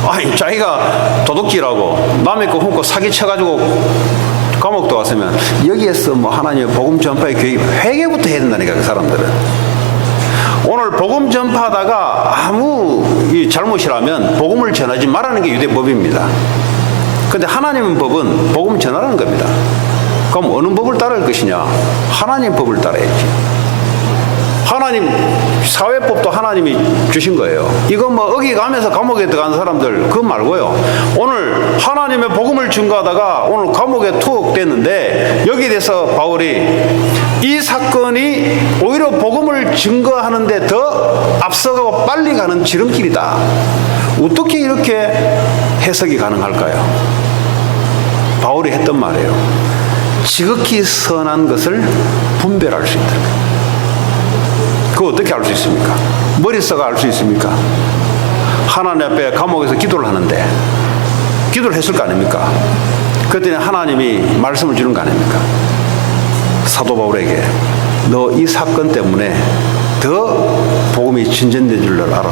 아니, 자기가 도둑질하고 남의 거 훔고 사기쳐가지고 감옥 들어갔으면 여기에서 뭐 하나님의 복음 전파의 계획이 회개부터 해야 된다니까. 그 사람들은 오늘 복음 전파하다가 아무 잘못이라면 복음을 전하지 말라는 게 유대법입니다. 근데 하나님의 법은 복음 전하라는 겁니다. 그럼 어느 법을 따를 것이냐? 하나님 법을 따라야지. 하나님 사회법도 하나님이 주신 거예요. 이거 뭐 어기가면서 감옥에 들어간 사람들 그거 말고요. 오늘 하나님의 복음을 증거하다가 오늘 감옥에 투옥됐는데 여기에 대해서 바울이 이 사건이 오히려 복음을 증거하는데 더 앞서가고 빨리 가는 지름길이다. 어떻게 이렇게 해석이 가능할까요? 바울이 했던 말이에요. 지극히 선한 것을 분별할 수 있다. 그거 어떻게 알 수 있습니까? 머릿속에 알 수 있습니까? 하나님 앞에 감옥에서 기도를 하는데 기도를 했을 거 아닙니까? 그랬더니 하나님이 말씀을 주는 거 아닙니까? 사도 바울에게 너 이 사건 때문에 더 복음이 진전된 줄을 알아라.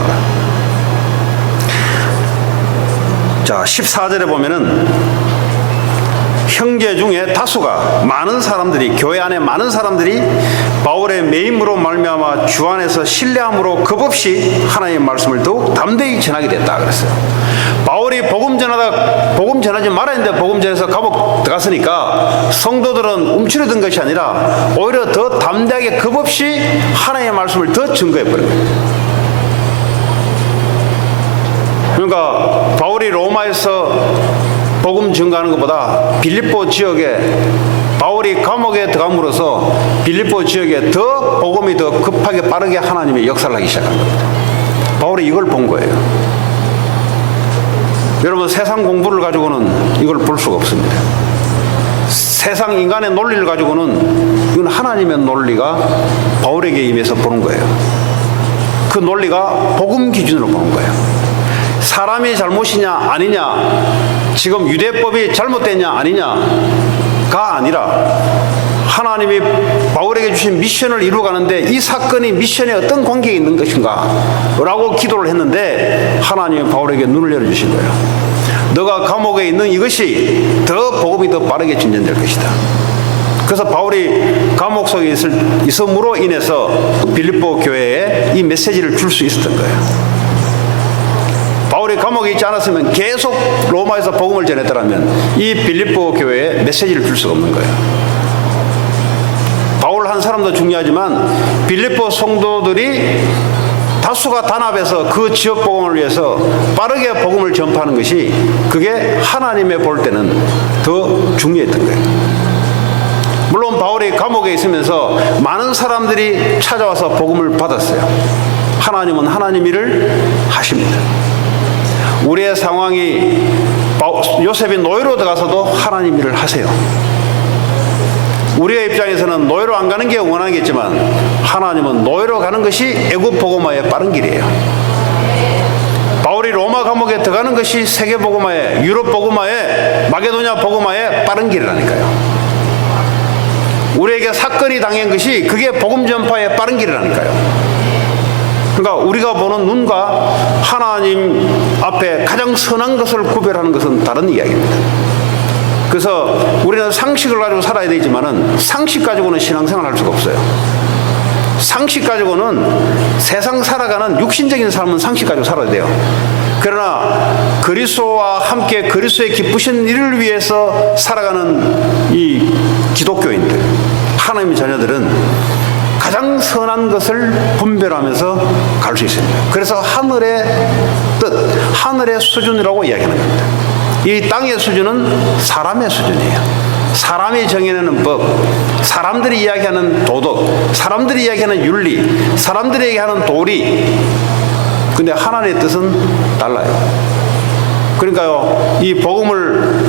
자, 14절에 보면은 형제 중에 다수가 많은 사람들이, 교회 안에 많은 사람들이 바울의 매임으로 말미암아 주 안에서 신뢰함으로 겁없이 하나님의 말씀을 더욱 담대히 전하게 됐다 그랬어요. 바울이 복음 전하지 말아야 했는데 복음 전해서 감옥 들어갔으니까 성도들은 움츠러든 것이 아니라 오히려 더 담대하게 겁없이 하나님의 말씀을 더 증거해 버린 거예요. 그러니까 바울이 로마에서 복음 증거하는 것보다 빌립보 지역에, 바울이 감옥에 들어감으로써 빌립보 지역에 더 복음이 더 급하게 빠르게 하나님의 역사를 하기 시작한 겁니다. 바울이 이걸 본 거예요. 여러분, 세상 공부를 가지고는 이걸 볼 수가 없습니다. 세상 인간의 논리를 가지고는 이건 하나님의 논리가 바울에게 임해서 보는 거예요. 그 논리가 복음 기준으로 보는 거예요. 사람이 잘못이냐 아니냐, 지금 유대법이 잘못됐냐 아니냐가 아니라 하나님이 바울에게 주신 미션을 이루어가는데 이 사건이 미션에 어떤 관계가 있는 것인가 라고 기도를 했는데 하나님이 바울에게 눈을 열어주신 거예요. 너가 감옥에 있는 이것이 더 복음이 더 빠르게 진전될 것이다. 그래서 바울이 감옥 속에 있음으로 인해서 빌립보 교회에 이 메시지를 줄 수 있었던 거예요. 바울이 감옥에 있지 않았으면 계속 로마에서 복음을 전했더라면 이 빌립보 교회에 메시지를 줄 수가 없는 거예요. 바울 한 사람도 중요하지만 빌립보 성도들이 다수가 단합해서 그 지역 복음을 위해서 빠르게 복음을 전파하는 것이, 그게 하나님의 볼 때는 더 중요했던 거예요. 물론 바울이 감옥에 있으면서 많은 사람들이 찾아와서 복음을 받았어요. 하나님은 하나님 일을 하십니다. 우리의 상황이 요셉이 노예로 들어가서도 하나님 일을 하세요. 우리의 입장에서는 노예로 안 가는 게 원하겠지만 하나님은 노예로 가는 것이 애굽 복음화의 빠른 길이에요. 바울이 로마 감옥에 들어가는 것이 세계 복음화의, 유럽 복음화의, 마게도냐 복음화의 빠른 길이라니까요. 우리에게 사건이 당한 것이 그게 복음 전파의 빠른 길이라니까요. 그러니까 우리가 보는 눈과 하나님 앞에 가장 선한 것을 구별하는 것은 다른 이야기입니다. 그래서 우리는 상식을 가지고 살아야 되지만은 상식 가지고는 신앙생활을 할 수가 없어요. 상식 가지고는 세상 살아가는 육신적인 삶은 상식 가지고 살아야 돼요. 그러나 그리스도와 함께 그리스도의 기쁘신 일을 위해서 살아가는 이 기독교인들, 하나님의 자녀들은 가장 선한 것을 분별하면서 갈 수 있습니다. 그래서 하늘의 뜻, 하늘의 수준이라고 이야기하는 겁니다. 이 땅의 수준은 사람의 수준이에요. 사람이 정해내는 법, 사람들이 이야기하는 도덕, 사람들이 이야기하는 윤리, 사람들이 얘기하는 도리. 근데 하나님의 뜻은 달라요. 그러니까요, 이 복음을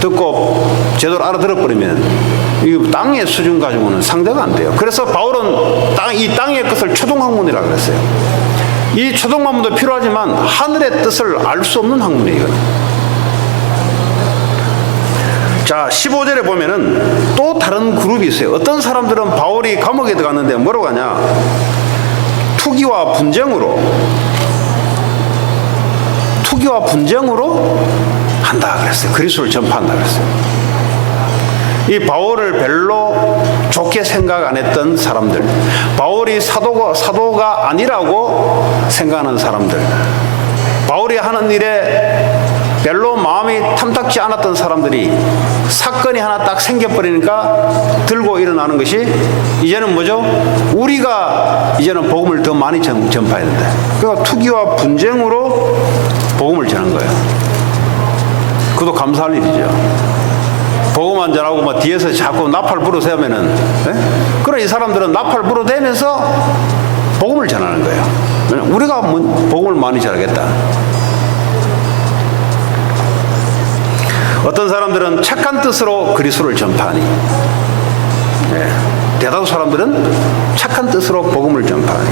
듣고 제대로 알아들어버리면 이 땅의 수준 가지고는 상대가 안 돼요. 그래서 바울은 이 땅의 것을 초등학문이라고 그랬어요. 이 초등학문도 필요하지만 하늘의 뜻을 알 수 없는 학문이에요. 자, 15절에 보면은 또 다른 그룹이 있어요. 어떤 사람들은 바울이 감옥에 들어갔는데 뭐라고 하냐, 투기와 분쟁으로 한다 그랬어요. 그리스도를 전파한다 그랬어요. 이 바울을 별로 좋게 생각 안 했던 사람들, 바울이 사도가 아니라고 생각하는 사람들, 바울이 하는 일에 별로 마음이 탐탁지 않았던 사람들이 사건이 하나 딱 생겨버리니까 들고 일어나는 것이 이제는 뭐죠? 우리가 이제는 복음을 더 많이 전파해야 된다. 그러니까 투기와 분쟁으로 복음을 전한 거예요. 그것도 감사할 일이죠. 복음 안 전하고 막 뒤에서 자꾸 나팔 불어대면은, 그럼 이 사람들은 나팔 불어대면서 복음을 전하는 거예요. 우리가 복음을 많이 전하겠다. 어떤 사람들은 착한 뜻으로 그리스도를 전파하니, 대다수 사람들은 착한 뜻으로 복음을 전파하니.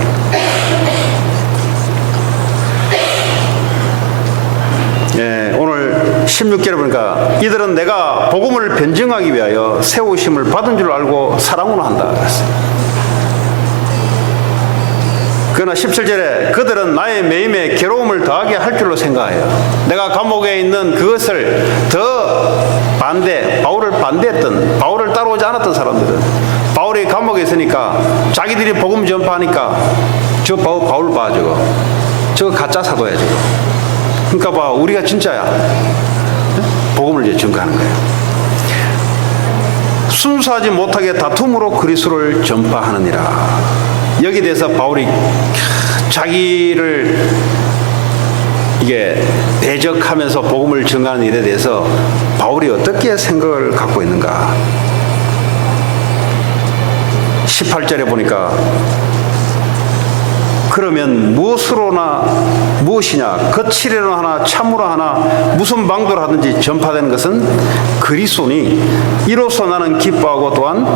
오늘 16절에 보니까 이들은 내가 복음을 변증하기 위하여 세우심을 받은 줄 알고 사랑으로 한다 그랬어요. 그러나 17절에 그들은 나의 매임에 괴로움을 더하게 할 줄로 생각하여 내가 감옥에 있는 그것을 더 바울을 반대했던, 바울을 따라오지 않았던 사람들은 바울이 감옥에 있으니까 자기들이 복음 전파하니까 저 바울 봐, 저거 가짜 사도야, 저거. 그러니까 봐, 우리가 진짜야. 복음을 이제 전가하는 거예요. 순수하지 못하게 다툼으로 그리스도를 전파하느니라. 여기 대해서 바울이 자기를 이게 대적하면서 복음을 전가하는 일에 대해서 바울이 어떻게 생각을 갖고 있는가. 18절에 보니까 그러면 무엇이냐 거칠애로 하나 참으로 하나 무슨 방도로 하든지 전파되는 것은 그리스도니 이로써 나는 기뻐하고 또한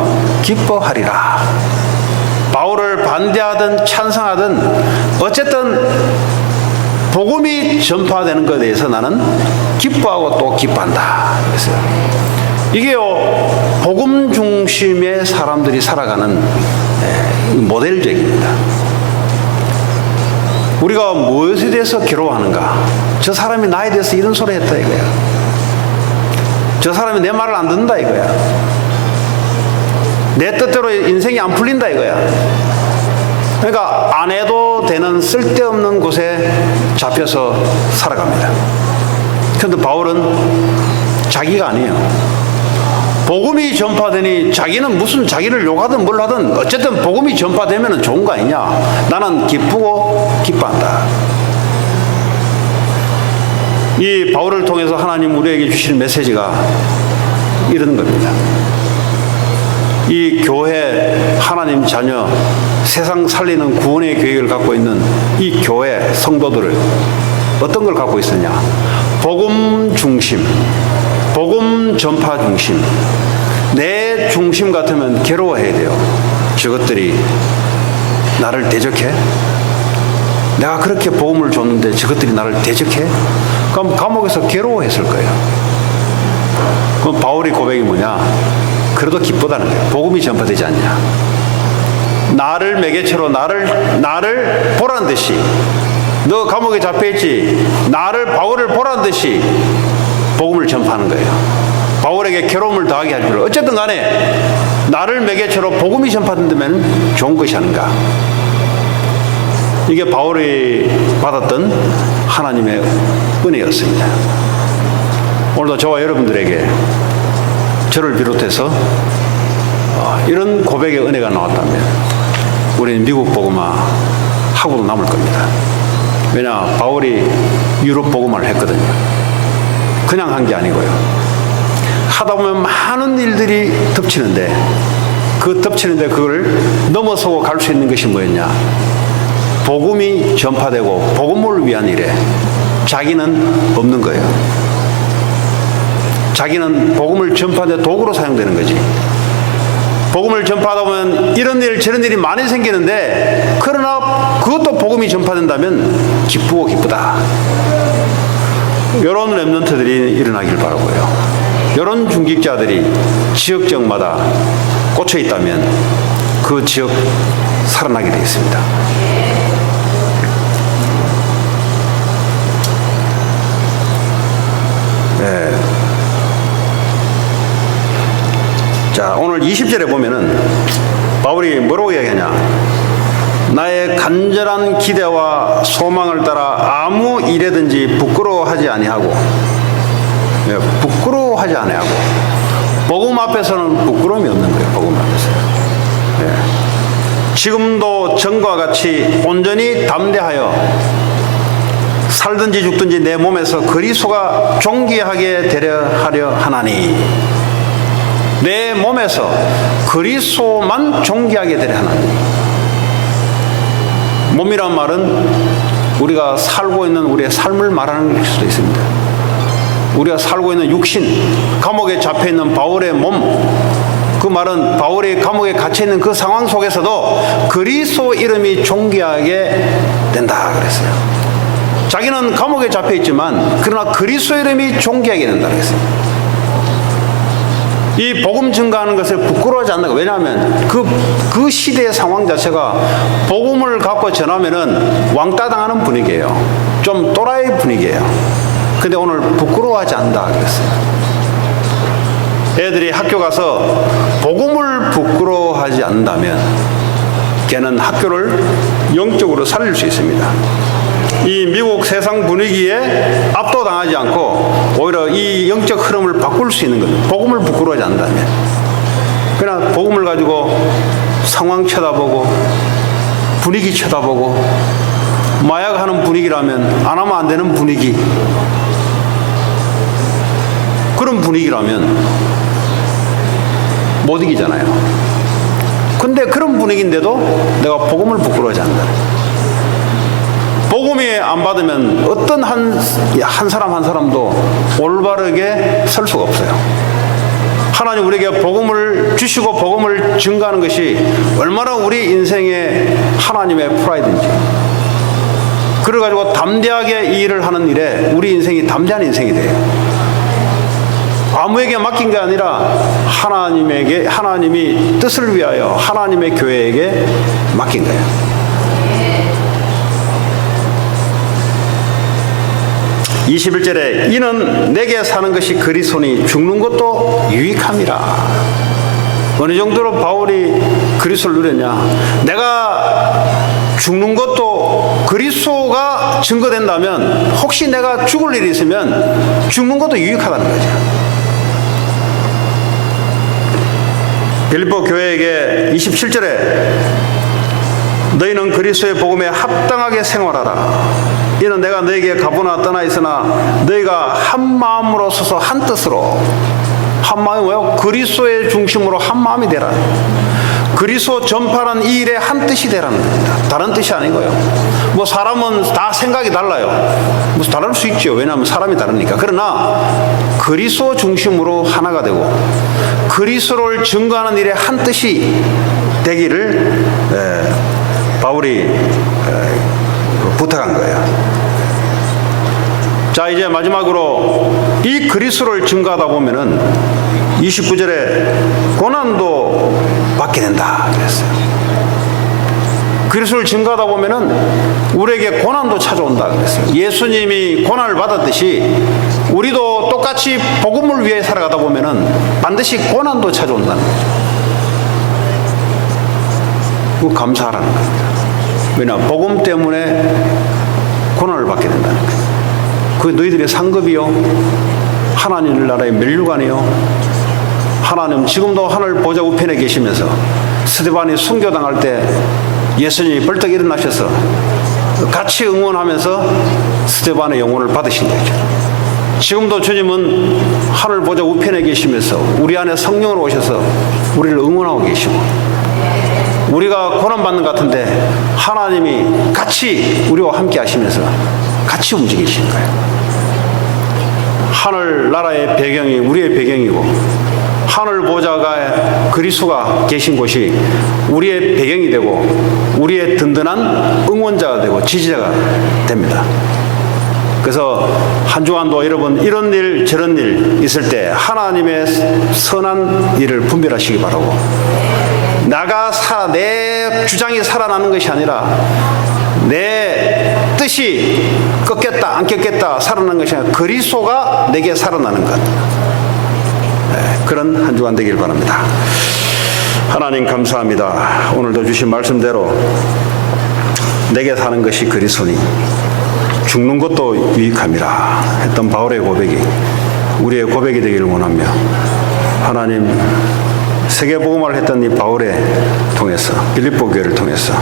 기뻐하리라. 바울을 반대하든 찬성하든 어쨌든 복음이 전파되는 것에 대해서 나는 기뻐하고 또 기뻐한다. 그랬어요. 이게요, 복음 중심의 사람들이 살아가는 모델적입니다. 우리가 무엇에 대해서 괴로워하는가? 저 사람이 나에 대해서 이런 소리 했다 이거야. 저 사람이 내 말을 안 듣는다 이거야. 내 뜻대로 인생이 안 풀린다 이거야. 그러니까 안 해도 되는 쓸데없는 곳에 잡혀서 살아갑니다. 그런데 바울은 자기가 아니에요. 복음이 전파되니 자기는 무슨 자기를 욕하든 뭘 하든 어쨌든 복음이 전파되면 좋은 거 아니냐. 나는 기쁘고 기뻐한다. 이 바울을 통해서 하나님 우리에게 주시는 메시지가 이런 겁니다. 이 교회 하나님 자녀 세상 살리는 구원의 계획을 갖고 있는 이 교회 성도들을 어떤 걸 갖고 있었냐. 복음 중심, 복음 전파 중심. 내 중심 같으면 괴로워해야 돼요. 저것들이 나를 대적해? 내가 그렇게 복음을 줬는데 저것들이 나를 대적해? 그럼 감옥에서 괴로워했을 거예요. 그럼 바울의 고백이 뭐냐? 그래도 기쁘다는 거예요. 복음이 전파되지 않냐. 나를 매개체로 나를 보란 듯이, 너 감옥에 잡혀있지, 바울을 보란 듯이 복음을 전파하는 거예요. 바울에게 괴로움을 더하게 할 줄. 어쨌든 간에 나를 매개체로 복음이 전파된다면 좋은 것이 아닌가. 이게 바울이 받았던 하나님의 은혜였습니다. 오늘도 저와 여러분들에게 저를 비롯해서 이런 고백의 은혜가 나왔다면 우리는 미국 복음화 하고도 남을 겁니다. 왜냐, 바울이 유럽 복음화를 했거든요. 그냥 한 게 아니고요. 하다 보면 많은 일들이 덮치는데 그걸 넘어서고 갈 수 있는 것이 뭐였냐. 복음이 전파되고 복음을 위한 일에 자기는 없는 거예요. 자기는 복음을 전파하는 도구로 사용되는 거지. 복음을 전파하다 보면 이런 일 저런 일이 많이 생기는데 그러나 그것도 복음이 전파된다면 기쁘고 기쁘다. 이런 렘넌트들이 일어나길 바라고요. 이런 중직자들이 지역적마다 꽂혀 있다면 그 지역 살아나게 되겠습니다. 네. 자, 오늘 20절에 보면은 바울이 뭐라고 이야기하냐. 나의 간절한 기대와 소망을 따라 아무 일에든지 부끄러워하지 아니하고, 부끄러워하지 아니하고, 복음 앞에서는 부끄러움이 없는 거예요. 복음 앞에서. 지금도 전과 같이 온전히 담대하여 살든지 죽든지 내 몸에서 그리스도가 존귀하게 되려 하려 하나니. 내 몸에서 그리스도만 존귀하게 되려 하나니. 몸이란 말은 우리가 살고 있는 우리의 삶을 말하는 걸 수도 있습니다. 우리가 살고 있는 육신, 감옥에 잡혀있는 바울의 몸, 그 말은 바울이 감옥에 갇혀있는 그 상황 속에서도 그리스도 이름이 존귀하게 된다 그랬어요. 자기는 감옥에 잡혀있지만 그러나 그리스도 이름이 존귀하게 된다 그랬어요. 이 복음 증가하는 것에 부끄러워하지 않는다. 왜냐하면 그 시대의 상황 자체가 복음을 갖고 전하면은 왕따 당하는 분위기예요. 좀 또라이 분위기예요. 근데 오늘 부끄러워하지 않는다 그랬어요. 애들이 학교 가서 복음을 부끄러워하지 않는다면 걔는 학교를 영적으로 살릴 수 있습니다. 이 미국 세상 분위기에 압도당하지 않고 오히려 이 영적 흐름을 바꿀 수 있는 겁니다. 복음을 부끄러워하지 않는다면. 그러나 복음을 가지고 상황 쳐다보고 분위기 쳐다보고 마약하는 분위기라면, 안 하면 안 되는 분위기, 그런 분위기라면 못 이기잖아요. 근데 그런 분위기인데도 내가 복음을 부끄러워하지 않는다. 복음이 안 받으면 어떤 한 사람 한 사람도 올바르게 설 수가 없어요. 하나님 우리에게 복음을 주시고 복음을 증가하는 것이 얼마나 우리 인생의 하나님의 프라이드인지, 그래가지고 담대하게 이 일을 하는 일에 우리 인생이 담대한 인생이 돼요. 아무에게 맡긴 게 아니라 하나님이 뜻을 위하여 하나님의 교회에게 맡긴 거예요. 21절에 이는 내게 사는 것이 그리스도니 죽는 것도 유익함이라. 어느 정도로 바울이 그리스도를 누렸냐? 내가 죽는 것도 그리스도가 증거된다면, 혹시 내가 죽을 일이 있으면 죽는 것도 유익하다는 거죠. 빌립보 교회에게 27절에 너희는 그리스도의 복음에 합당하게 생활하라. 이는 내가 너희에게 가보나 떠나 있으나 너희가 한 마음으로 서서 한 뜻으로, 한 마음이 뭐예요? 그리스도의 중심으로 한 마음이 되라. 그리스도 전파하는 이 일에 한 뜻이 되라는 겁니다. 다른 뜻이 아니고요. 뭐 사람은 다 생각이 달라요. 무슨 다를 수 있죠. 왜냐하면 사람이 다르니까. 그러나 그리스도 중심으로 하나가 되고 그리스도를 증거하는 일에 한 뜻이 되기를 바울이 부탁한 거예요. 자, 이제 마지막으로 이 그리스도를 증거하다 보면은 29절에 고난도 받게 된다 그랬어요. 그리스도를 증거하다 보면은 우리에게 고난도 찾아온다 그랬어요. 예수님이 고난을 받았듯이 우리도 똑같이 복음을 위해 살아가다 보면은 반드시 고난도 찾아온다는 거죠. 그 감사하라는 겁니다. 왜냐, 복음 때문에 고난을 받게 된다는 거예요. 그게 너희들의 상급이요, 하나님 나라의 면류관이요. 하나님 지금도 하늘 보좌 우편에 계시면서 스데반이 순교당할 때 예수님이 벌떡 일어나셔서 같이 응원하면서 스데반의 영혼을 받으신 거죠. 지금도 주님은 하늘 보좌 우편에 계시면서 우리 안에 성령으로 오셔서 우리를 응원하고 계시고, 우리가 고난받는 것 같은데 하나님이 같이 우리와 함께 하시면서 같이 움직이시는 거예요. 하늘 나라의 배경이 우리의 배경이고, 하늘 보좌가 그리스도가 계신 곳이 우리의 배경이 되고 우리의 든든한 응원자가 되고 지지자가 됩니다. 그래서 한 주간도 여러분 이런 일 저런 일 있을 때 하나님의 선한 일을 분별하시기 바라고, 내 주장이 살아나는 것이 아니라 내 뜻이 꺾였다 안 꺾였다 살아나는 것이 아니라 그리스도가 내게 살아나는 것, 그런 한 주간 되길 바랍니다. 하나님 감사합니다. 오늘도 주신 말씀대로 내게 사는 것이 그리스도니 죽는 것도 유익함이라 했던 바울의 고백이 우리의 고백이 되기를 원하며, 하나님 세계복음화를 했던 이 바울의 통해서, 빌립보 교회를 통해서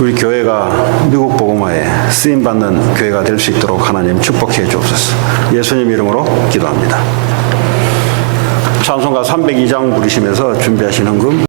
우리 교회가 미국 복음화에 쓰임받는 교회가 될 수 있도록 하나님 축복해 주옵소서. 예수님 이름으로 기도합니다. 찬송가 302장 부르시면서 준비하신 헌금